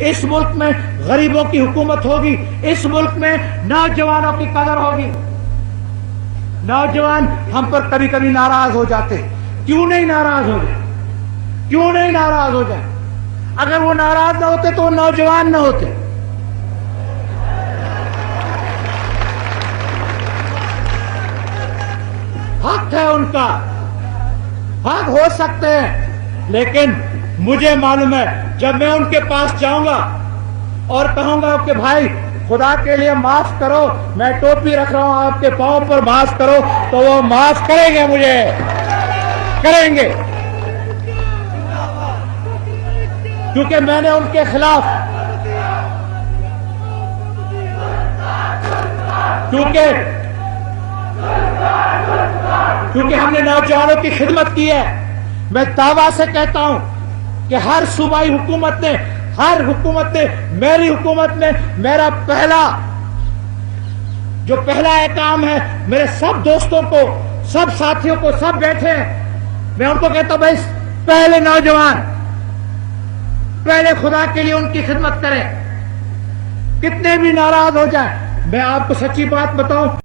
اس ملک میں غریبوں کی حکومت ہوگی، اس ملک میں نوجوانوں کی قدر ہوگی۔ نوجوان ہم پر کبھی کبھی ناراض ہو جاتے، کیوں نہیں ناراض ہو جائے؟ کیوں نہیں ناراض ہو جائے؟ اگر وہ ناراض نہ ہوتے تو وہ نوجوان نہ ہوتے۔ حق ہے ان کا، حق ہو سکتے ہیں، لیکن مجھے معلوم ہے جب میں ان کے پاس جاؤں گا اور کہوں گا کہ بھائی خدا کے لیے معاف کرو، میں ٹوپی رکھ رہا ہوں آپ کے پاؤں پر، معاف کرو، تو وہ معاف کریں گے، مجھے کریں گے، کیونکہ میں نے ان کے خلاف، کیونکہ ہم نے نوجوانوں کی خدمت کی ہے۔ میں دعویٰ سے کہتا ہوں کہ ہر صوبائی حکومت نے، ہر حکومت نے، میری حکومت نے، میرا پہلا کام ہے، میرے سب دوستوں کو، سب ساتھیوں کو، سب بیٹھے ہیں، میں ان کو کہتا ہوں بھائی پہلے نوجوان، پہلے خدا کے لیے ان کی خدمت کریں، کتنے بھی ناراض ہو جائیں۔ میں آپ کو سچی بات بتاؤں،